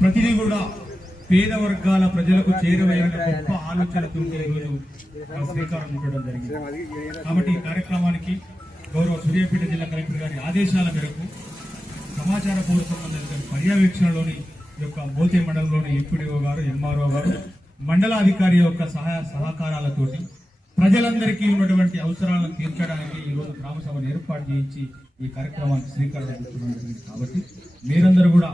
ప్రతిదీ కూడా పేద వర్గాల ప్రజలకు చేరువయ్యాలనే గొప్ప ఆలోచనతో ఈరోజు శ్రీకారం చుట్టడం జరిగింది. కాబట్టి ఈ కార్యక్రమానికి గౌరవ సూర్యాపేట జిల్లా కలెక్టర్ గారి ఆదేశాల మేరకు సమాచార పౌర సంబంధాల పర్యవేక్షణలోని యొక్క మోతే మండలంలోని ఎంపీడీఓ గారు, ఎంఆర్ఓ గారు, మండలాధికారి యొక్క సహాయ సహకారాలతోటి ప్రజలందరికీ ఉన్నటువంటి అవసరాలను తీర్చడానికి ఈరోజు గ్రామ సభను ఏర్పాటు చేయించి ఈ కార్యక్రమానికి శ్రీకారం చుట్టడం. కాబట్టి మీరందరూ కూడా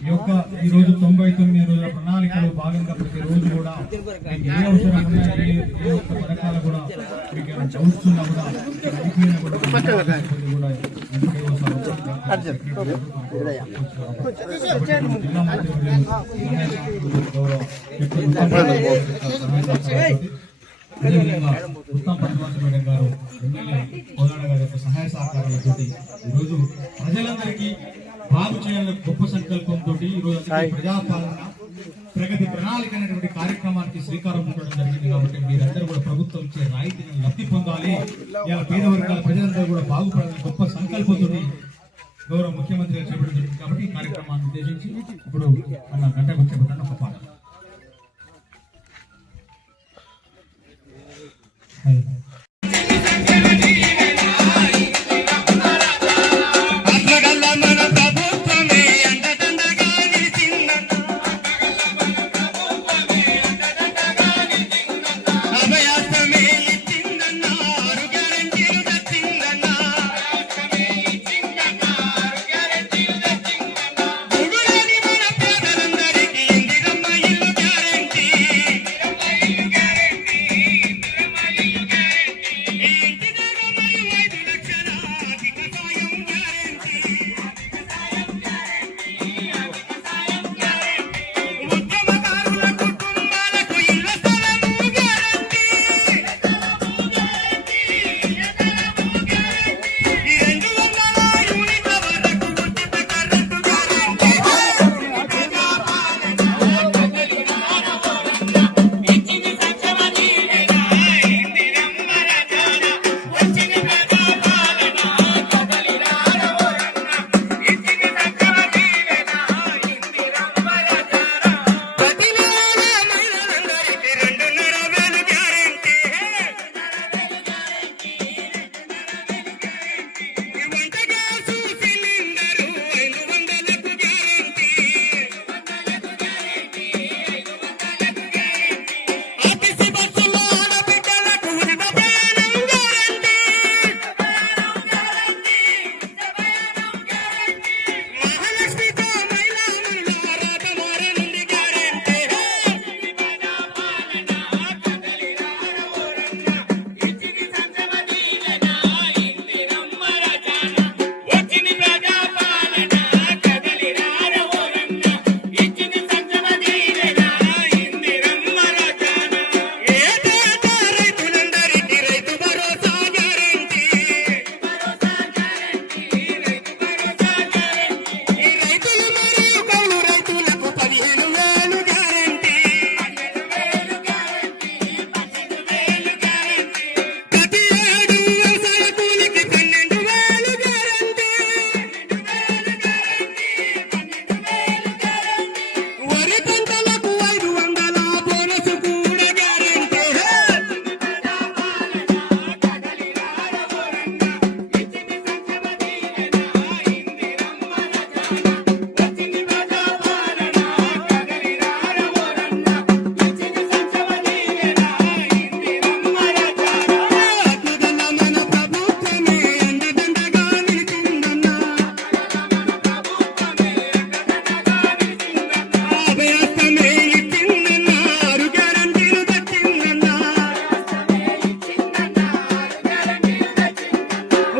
ఈ రోజు 99 రోజుల ప్రణాళికలో భాగంగా ప్రతిరోజు కూడా ఏ అవసరం ఉన్నా, ఏ ఒక్క పథకాలు కూడా మీకు డౌట్స్ ఉన్నా కూడా ఉత్తమ్ పద్మావతి మేడం గారు, ఎమ్మెల్యే కోదాడ గారి యొక్క సహాయ సహకారాలతో ఈరోజు ప్రజలందరికీ బాగు చేయాలనే గొప్ప సంకల్పంతో ఈరోజు ప్రజాపాలన ప్రగతి ప్రణాళిక అనేటువంటి కార్యక్రమానికి శ్రీకారం చుట్టడం జరిగింది. కాబట్టి మీరందరూ కూడా ప్రభుత్వం ఇచ్చే రాయితీని లబ్ధి పొందాలి, ఇలా పేద వర్గాల ప్రజలందరూ కూడా బాగుపడాలని గొప్ప సంకల్పంతో గౌరవ ముఖ్యమంత్రి గారు చేపట్టడం జరిగింది. కాబట్టి ఈ కార్యక్రమాన్ని ఉద్దేశించి ఇప్పుడు మన గంట వచ్చేబట్టాను ఒక పాట.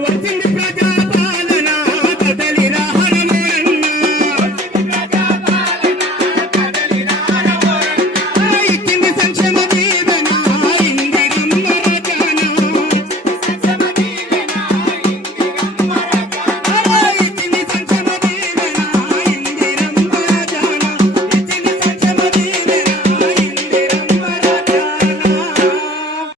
What